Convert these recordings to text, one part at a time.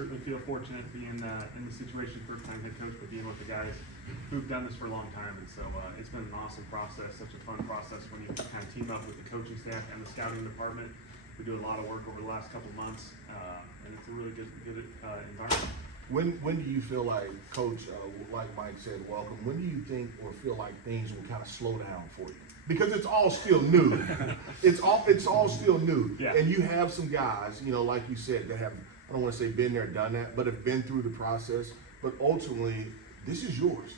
certainly feel fortunate being in the situation, first-time head coach, but being with the guys who've done this for a long time. And so it's been an awesome process, such a fun process when you kind of team up with the coaching staff and the scouting department. We do a lot of work over the last couple months, and it's a really good environment. When do you feel like, Coach, like Mike said, welcome, when do you think or feel like things will kind of slow down for you? Because it's all still new. it's all still new. Yeah. And you have some guys, you know, like you said, that have, I don't want to say been there, done that, but have been through the process. But ultimately, this is yours.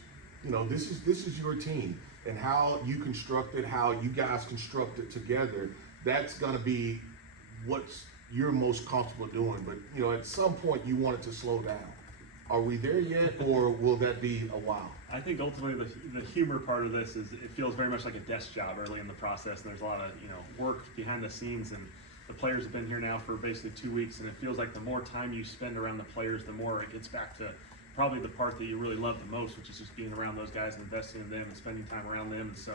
You know, this is your team. And how you construct it, how you guys construct it together, that's going to be what's you're most comfortable doing. But, you know, at some point you want it to slow down. Are we there yet, or will that be a while? I think ultimately the humor part of this is it feels very much like a desk job early in the process, and there's a lot of work behind the scenes, and the players have been here now for basically 2 weeks, and it feels like the more time you spend around the players, the more it gets back to probably the part that you really love the most, which is just being around those guys and investing in them and spending time around them. And so,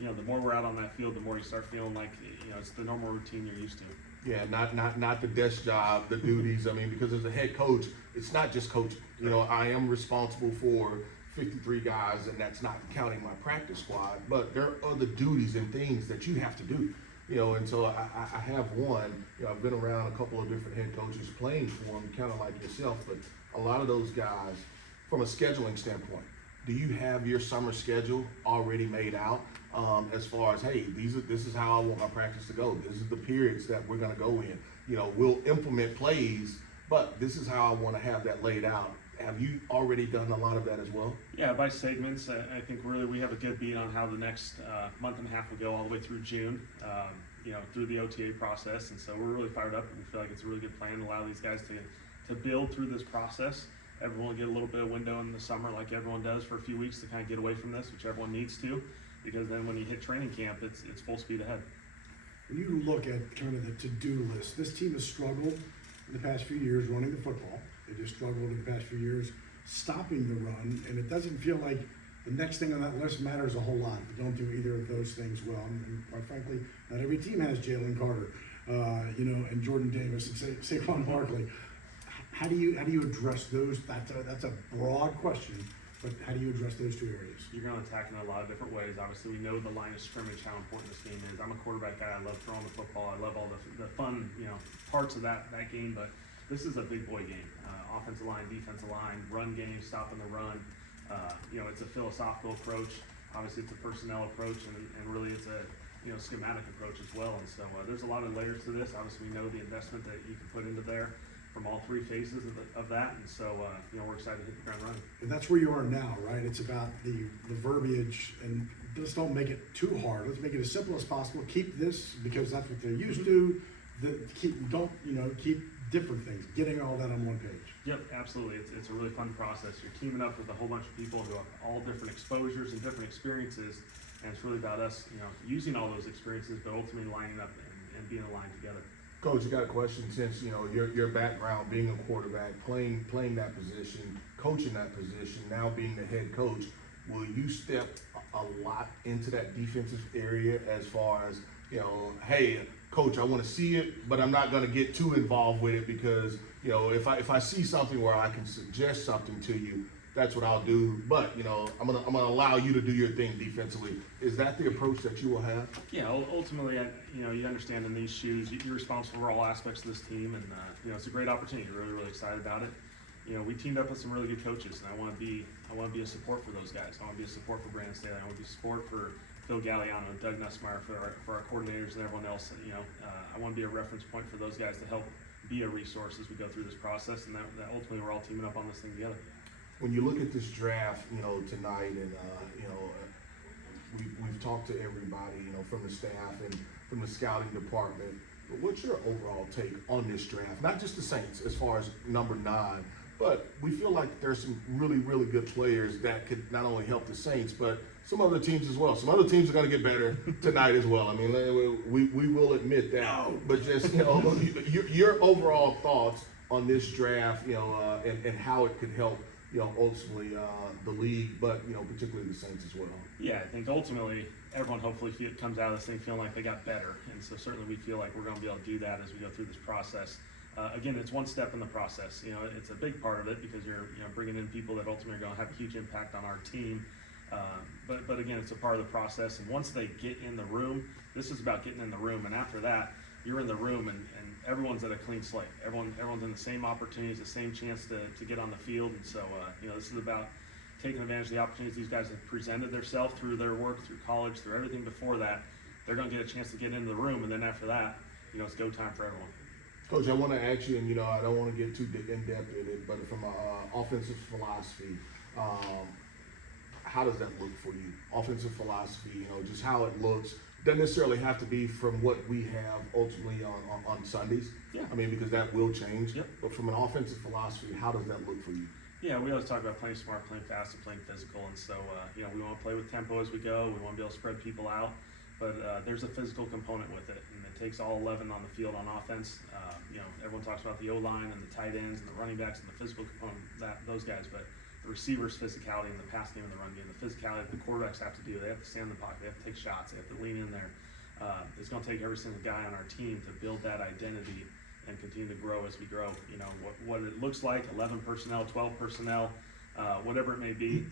the more we're out on that field, the more you start feeling like it's the normal routine you're used to. Yeah, not the desk job, the duties. I mean, because as a head coach, it's not just coaching. I am responsible for 53 guys, and that's not counting my practice squad, but there are other duties and things that you have to do. And so I have one. I've been around a couple of different head coaches playing for them, kind of like yourself, but a lot of those guys, from a scheduling standpoint, do you have your summer schedule already made out? As far as, hey, this is how I want my practice to go. This is the periods that we're going to go in. We'll implement plays, but this is how I want to have that laid out. Have you already done a lot of that as well? Yeah, by segments. I think really we have a good beat on how the next month and a half will go all the way through June, through the OTA process. And so we're really fired up, and we feel like it's a really good plan to allow these guys to build through this process. Everyone will get a little bit of window in the summer like everyone does for a few weeks to kind of get away from this, which everyone needs to, because then when you hit training camp, it's full speed ahead. When you look at kind of the to-do list, this team has struggled in the past few years running the football. They just struggled in the past few years stopping the run, and it doesn't feel like the next thing on that list matters a whole lot if you don't do either of those things well. And quite frankly, not every team has Jalen Carter, and Jordan Davis and Saquon Barkley. How do you address those? That's a broad question, but how do you address those two areas? You're going to attack in a lot of different ways. Obviously, we know the line of scrimmage, how important this game is. I'm a quarterback guy. I love throwing the football. I love all the fun, parts of that game. But this is a big boy game. Offensive line, defensive line, run game, stopping the run. It's a philosophical approach. Obviously, it's a personnel approach, and really it's a schematic approach as well. And so there's a lot of layers to this. Obviously, we know the investment that you can put into there from all three phases of that, and so we're excited to hit the ground running. And that's where you are now, right? It's about the verbiage, and just don't make it too hard. Let's make it as simple as possible. Keep this because that's what they're used to. Keep different things. Getting all that on one page. Yep, absolutely. It's a really fun process. You're teaming up with a whole bunch of people who have all different exposures and different experiences, and it's really about us, using all those experiences, but ultimately lining up and being aligned together. Coach, you got a question since your background being a quarterback, playing that position, coaching that position, now being the head coach. Will you step a lot into that defensive area as far as hey, coach, I want to see it, but I'm not going to get too involved with it because if I see something where I can suggest something to you, that's what I'll do. But I'm gonna allow you to do your thing defensively. Is that the approach that you will have? Yeah, ultimately, you understand in these shoes, you're responsible for all aspects of this team, and it's a great opportunity. Really, really excited about it. We teamed up with some really good coaches, and I want to be a support for those guys. I want to be a support for Brandon Staley. I want to be a support for Phil Galliano and Doug Nussmeier for our coordinators and everyone else. I want to be a reference point for those guys to help be a resource as we go through this process, and that ultimately we're all teaming up on this thing together. When you look at this draft, tonight, and we've talked to everybody, from the staff and from the scouting department. But what's your overall take on this draft? Not just the Saints, as far as number 9, but we feel like there's some really, really good players that could not only help the Saints, but some other teams as well. Some other teams are going to get better tonight as well. I mean, we will admit that. But just your overall thoughts on this draft, and how it could help. Ultimately the league, but particularly the Saints as well. Yeah, I think ultimately everyone hopefully comes out of this thing feeling like they got better, and so certainly we feel like we're going to be able to do that as we go through this process. again, it's one step in the process. You know, it's a big part of it because you're bringing in people that ultimately are going to have a huge impact on our team. But again, it's a part of the process. And once they get in the room, this is about getting in the room. And after that, you're in the room and everyone's at a clean slate. Everyone's in the same opportunities, the same chance to get on the field. And so, this is about taking advantage of the opportunities these guys have presented themselves through their work, through college, through everything before that. They're going to get a chance to get into the room. And then after that, it's go time for everyone. Coach, I want to ask you, and I don't want to get too in depth in it, but from an offensive philosophy, how does that look for you? Offensive philosophy, just how it looks. Doesn't necessarily have to be from what we have ultimately on Sundays. Yeah. I mean, because that will change. Yep. But from an offensive philosophy, how does that look for you? Yeah, we always talk about playing smart, playing fast, and playing physical. And so, we want to play with tempo as we go. We want to be able to spread people out. But there's a physical component with it, and it takes all 11 on the field on offense. Everyone talks about the O-line and the tight ends and the running backs and the physical component, those guys, but the receivers' physicality in the pass game and the run game, the physicality that the quarterbacks have to do. They have to stand in the pocket, they have to take shots, they have to lean in there. It's going to take every single guy on our team to build that identity and continue to grow as we grow. What it looks like, 11 personnel, 12 personnel, whatever it may be,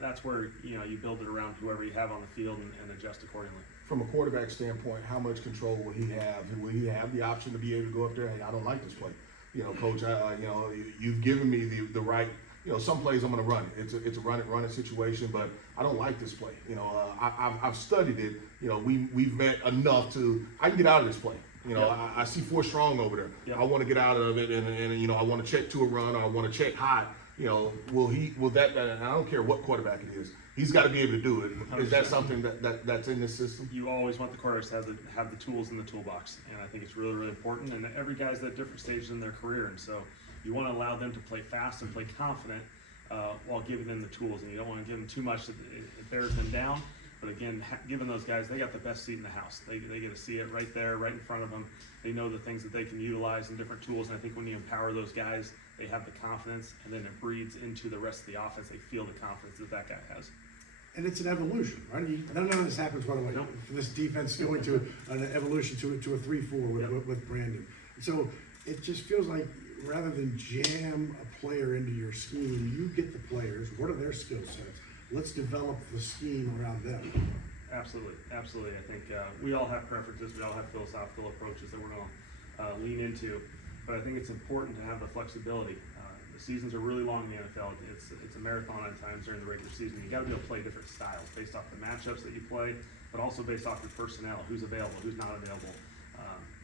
that's where, you build it around whoever you have on the field and adjust accordingly. From a quarterback standpoint, how much control will he have? Will he have the option to be able to go up there? Hey, I don't like this play. Coach, you've given me the right. Some plays I'm going to run it. It's a run it situation, but I don't like this play. I've studied it. We've met enough I can get out of this play. I see 4 strong over there. Yep. I want to get out of it, and I want to check to a run, or I want to check high. Will that? And I don't care what quarterback it is. He's got to be able to do it. 100%. Is that something that's in this system? You always want the quarterbacks to have the tools in the toolbox, and I think it's really, really important. And every guy's at different stages in their career, and so you want to allow them to play fast and play confident while giving them the tools. And you don't want to give them too much that it bears them down. But again, giving those guys, they got the best seat in the house. They get to see it right there, right in front of them. They know the things that they can utilize and different tools. And I think when you empower those guys, they have the confidence, and then it breeds into the rest of the offense. They feel the confidence that guy has. And it's an evolution, right? None of this happens right away. Nope. This defense going to an evolution to a 3-4 with Brandon. So it just feels like rather than jam a player into your scheme, you get the players. What are their skill sets? Let's develop the scheme around them. Absolutely. I think we all have preferences. We all have philosophical approaches that we're going to lean into. But I think it's important to have the flexibility. The seasons are really long in the NFL. It's a marathon at times during the regular season. You got to be able to play different styles based off the matchups that you play, but also based off your personnel, who's available, who's not available.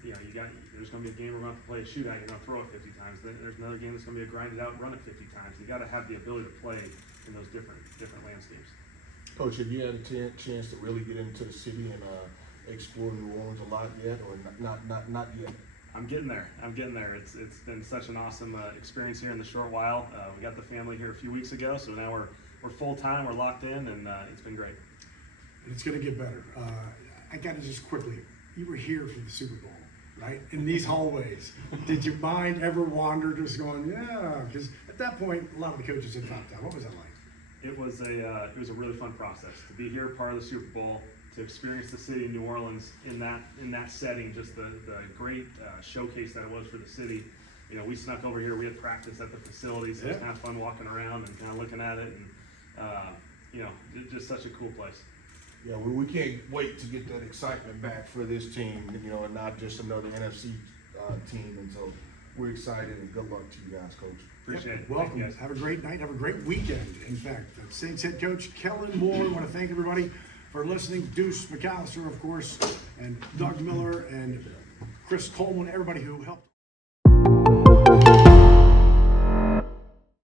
There's going to be a game we're going to play a shootout. You're going to throw it 50 times. Then there's another game that's going to be a grinded out, run it 50 times. You got to have the ability to play in those different landscapes. Coach, have you had a chance to really get into the city and explore New Orleans a lot yet, or not yet? I'm getting there. It's been such an awesome experience here in the short while. We got the family here a few weeks ago, so now we're full time. We're locked in, and it's been great. And it's going to get better. I got to just quickly. You were here for the Super Bowl, right? In these hallways, did your mind ever wander, just going, yeah? Because at that point, a lot of the coaches had dropped out. What was that like? It was a really fun process to be here, part of the Super Bowl, to experience the city of New Orleans in that setting, just the great showcase that it was for the city. We snuck over here. We had practice at the facility, so it was kind of fun walking around and kind of looking at it, and just such a cool place. Yeah, we can't wait to get that excitement back for this team, and not just another NFC team. And so we're excited, and good luck to you guys, Coach. Appreciate it. Welcome. Thank you, guys. Have a great night. Have a great weekend. In fact, Saints head coach Kellen Moore. I want to thank everybody for listening. Deuce McAllister, of course, and Doug Miller and Chris Coleman, everybody who helped.